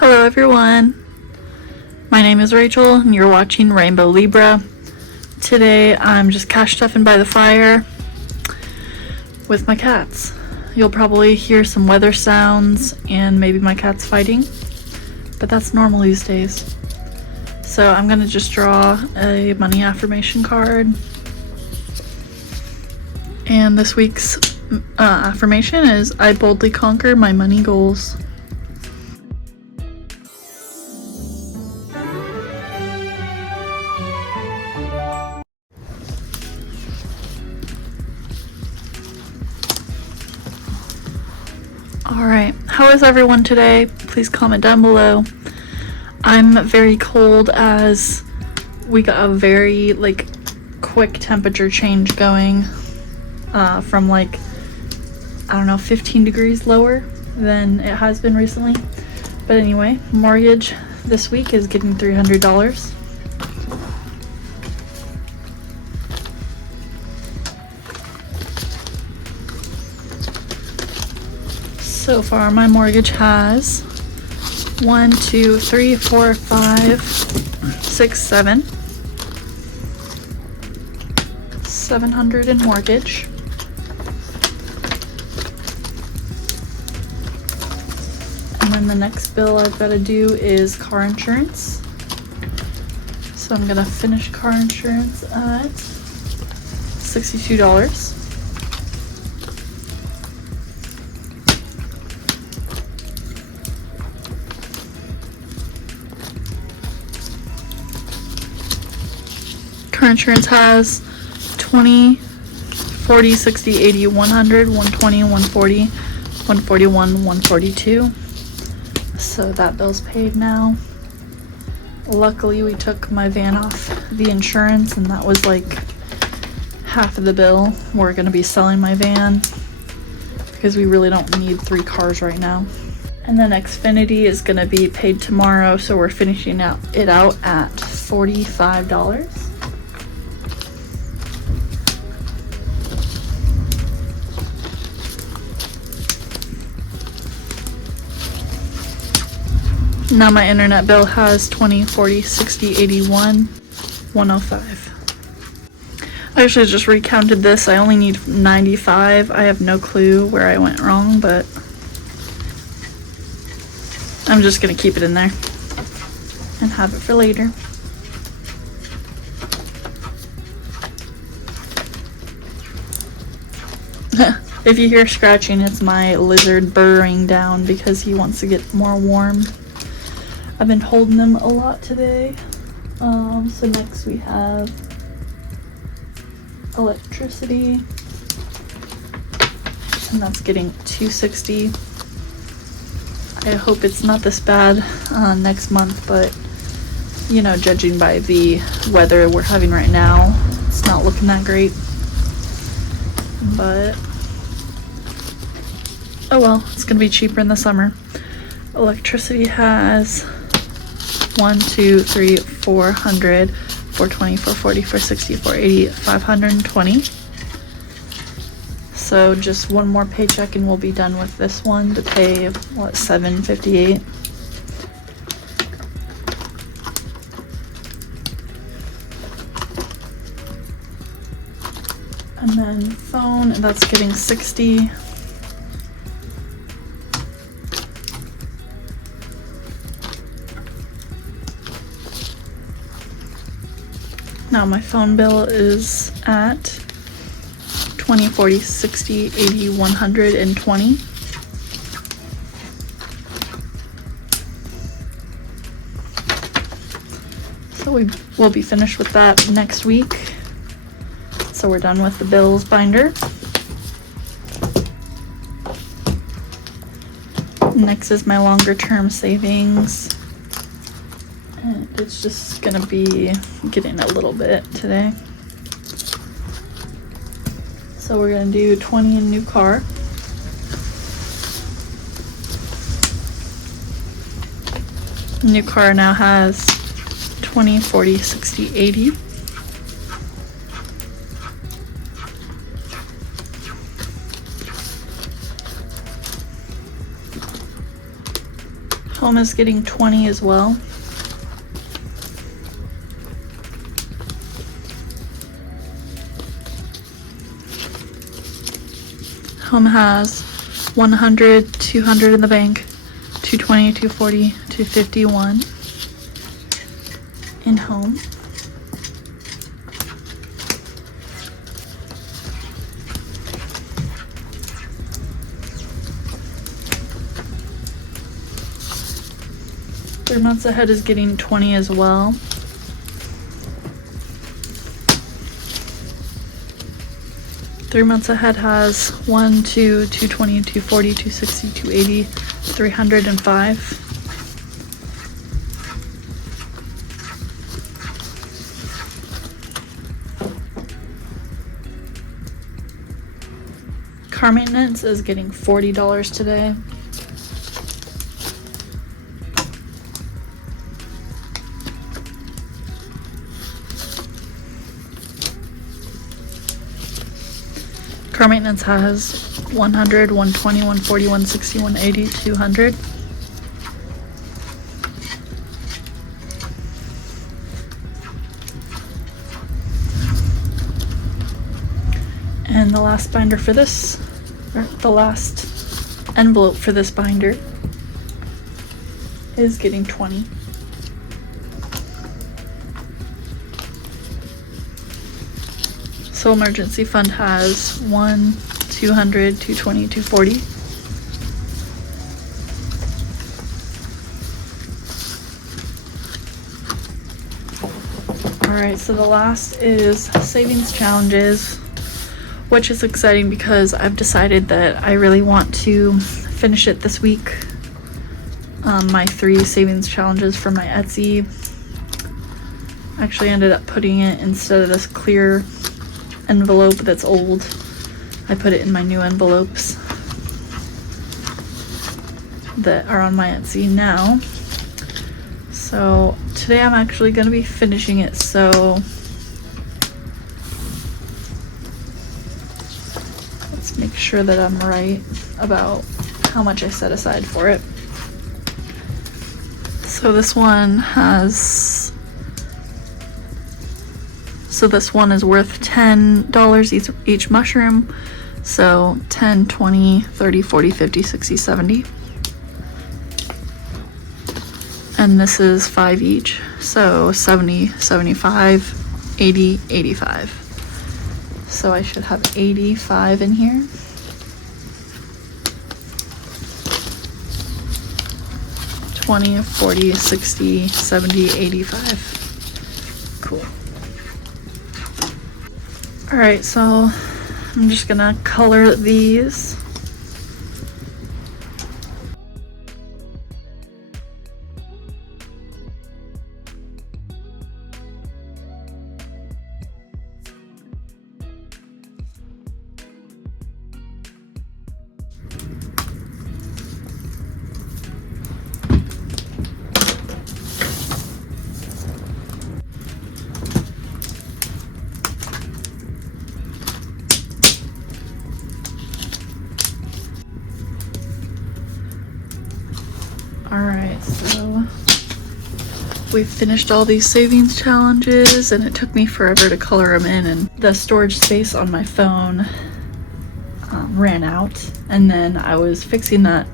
Hello everyone, my name is Rachel and you're watching Rainbow Libra. Today I'm just couch stuffing by the fire with my cats. You'll probably hear some weather sounds and maybe my cats fighting, but that's normal these days. So I'm gonna just draw a money affirmation card. And this week's affirmation is, I boldly conquer my money goals. Alright, how is everyone today? Please comment down below. I'm very cold as we got a very quick temperature change going from 15 degrees lower than it has been recently. But anyway, mortgage this week is getting $300. So far, my mortgage has 1, 2, 3, 4, 5, 6, 7. $700 in mortgage. And then the next bill I've got to do is car insurance. So I'm gonna finish car insurance at $62. Car insurance has 20, 40, 60, 80, 100, 120, 140, 141, 142. So that bill's paid now. Luckily we took my van off the insurance and that was like half of the bill. We're gonna be selling my van because we really don't need 3 cars right now. And then Xfinity is gonna be paid tomorrow, so we're finishing it out at $45. Now my internet bill has 20, 40, 60, 81, 105. I actually just recounted this. I only need 95. I have no clue where I went wrong, but I'm just gonna keep it in there and have it for later. If you hear scratching, it's my lizard burrowing down because he wants to get more warm. I've been holding them a lot today. So next we have electricity, and that's getting $260. I hope it's not this bad next month, but you know, judging by the weather we're having right now, it's not looking that great. But oh well, it's gonna be cheaper in the summer. Electricity has 1, 2, 3, 400, 420, 440, 460, 480, 520. So just one more paycheck and we'll be done with this one to pay what, $758. And then phone, that's getting $60. Now my phone bill is at 20, 40, 60, 80, 120. So we will be finished with that next week. So we're done with the bills binder. Next is my longer term savings. And it's just gonna be getting a little bit today. So we're gonna do 20 in new car. New car now has 20, 40, 60, 80. Home is getting 20 as well. Home has 100, 200 in the bank, 220, 240, 251 in home. Third months ahead is getting 20 as well. Three months ahead has 1, 2, 220, 240, 260, 280, 305. Car maintenance is getting $40 today. Car maintenance has 100, 120, 140, 160, 180, 200. And the last binder for this, or the last envelope for this binder, is getting 20. So emergency fund has 1, 200, 220, 240. Alright, so the last is savings challenges, which is exciting because I've decided that I really want to finish it this week. My 3 savings challenges for my Etsy. I actually ended up putting it, instead of this clear envelope that's old, I put it in my new envelopes that are on my Etsy now. So today I'm actually going to be finishing it, so let's make sure that I'm right about how much I set aside for it. So this one has, so this one is worth $10 each mushroom. So 10, 20, 30, 40, 50, 60, 70. And this is 5 each. So 70, 75, 80, 85. So I should have 85 in here. $20, $40, $60, $70, $85. Cool. Alright, so I'm just gonna color these. Alright, so we've finished all these savings challenges, and it took me forever to color them in, and the storage space on my phone ran out, and then I was fixing that,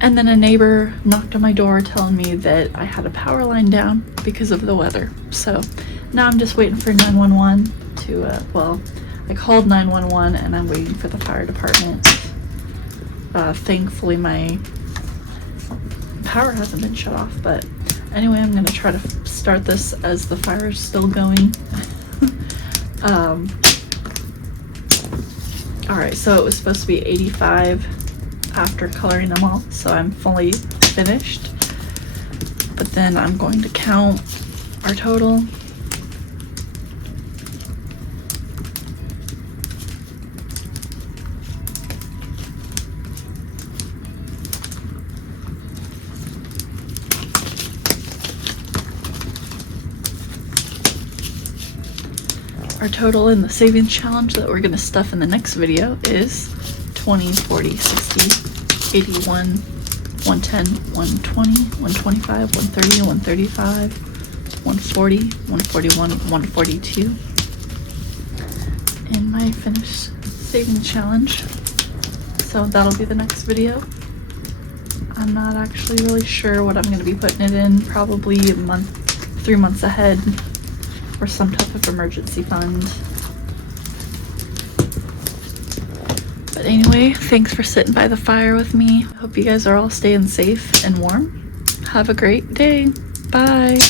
and then a neighbor knocked on my door telling me that I had a power line down because of the weather. So now I'm just waiting for 911 to, well, I called 911 and I'm waiting for the fire department. Thankfully my power hasn't been shut off, but anyway, I'm gonna try to start this as the fire is still going. Alright, so it was supposed to be 85 after coloring them all, so I'm fully finished. But then I'm going to count our total. Our total in the savings challenge that we're going to stuff in the next video is 20, 40, 60, 81, 110, 120, 125, 130, 135, 140, 141, 142. And my finished saving challenge. So that'll be the next video. I'm not actually really sure what I'm going to be putting it in. Probably a month, 3 months ahead, or some type of emergency fund. But anyway, thanks for sitting by the fire with me. I hope you guys are all staying safe and warm. Have a great day. Bye.